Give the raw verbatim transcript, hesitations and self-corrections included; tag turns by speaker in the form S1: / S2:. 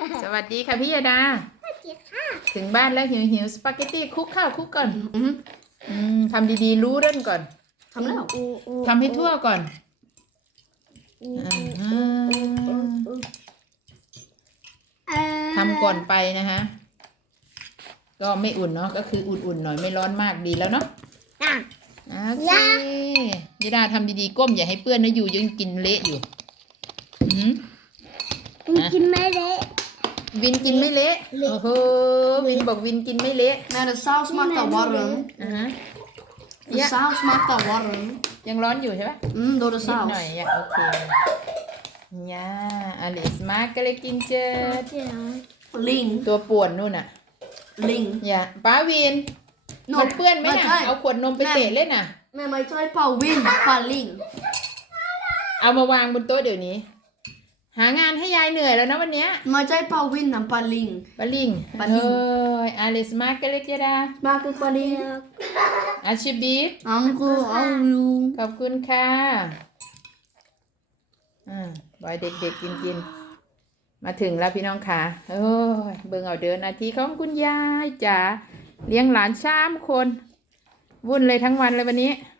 S1: สวัสดีค่ะพี่ยดา
S2: สวัสดีค่ะ
S1: ถึงบ้านแล้วหิวหิวสปาเกตตี้คลุกข้าวคลุกก่อนอืมอืมทำดีๆรู้เรื่องก่อน
S3: ทำแล้ว
S1: ทำให้ทั่วก่อนทำก่อนไปนะคะก็ไม่อุ่นเนาะก็คืออุ่นๆหน่อยไม่ร้อนมากดีแล้วเนาะโอเคยดาทำดีๆก้มอย่าให้เปื้อนนะอยู่ยังกินเละอยู่อืม
S2: กินไม่เละ
S1: วินกินไม่เละโอ้โหวินบอกวินกินไม่เละ
S3: Nee, de saus smaakt al warm.
S1: อ่าฮะ
S3: De saus smaakt al warm.
S1: ยังร้อนอยู่ใช่ปะ
S3: Mm, door de
S1: นิดหน่อย
S3: saus.
S1: อย่าโอเคย่าอลิสมาก็เลยกินเจอ
S3: Ling.
S1: ตัวป่วนนู่นน่ะ
S3: Ling.
S1: อย่าป้าวินมันเปื้อนไหมน่ะเอาขวดนมไปเตะเล่นน่ะ
S3: Nee, maar je twijt pa win, pa ling.
S1: เอามาวางบนโต๊ะเดี๋ยวนี้หางานให้ยายเหนื่อยแล้วนะวันเนี้ย
S3: Maar je twijt pa win en pa ling.
S1: ปาลิง
S3: ปาลิง
S1: เฮ้ยอลิสมาก็เลยจะได้
S3: Smaakt het pa ling?
S1: อาชิบีฟ
S3: Uncle, hallo.
S1: ขอบคุณค่ะอ่าบอยเด็กๆกินกินมาถึงแล้วพี่น้องค่ะโอ้ยเบิ่งเอาเดินนาทีของคุณยายจ๋าเลี้ยงหลานสามคนวุ่นเลยทั้งวันเลยวันนี้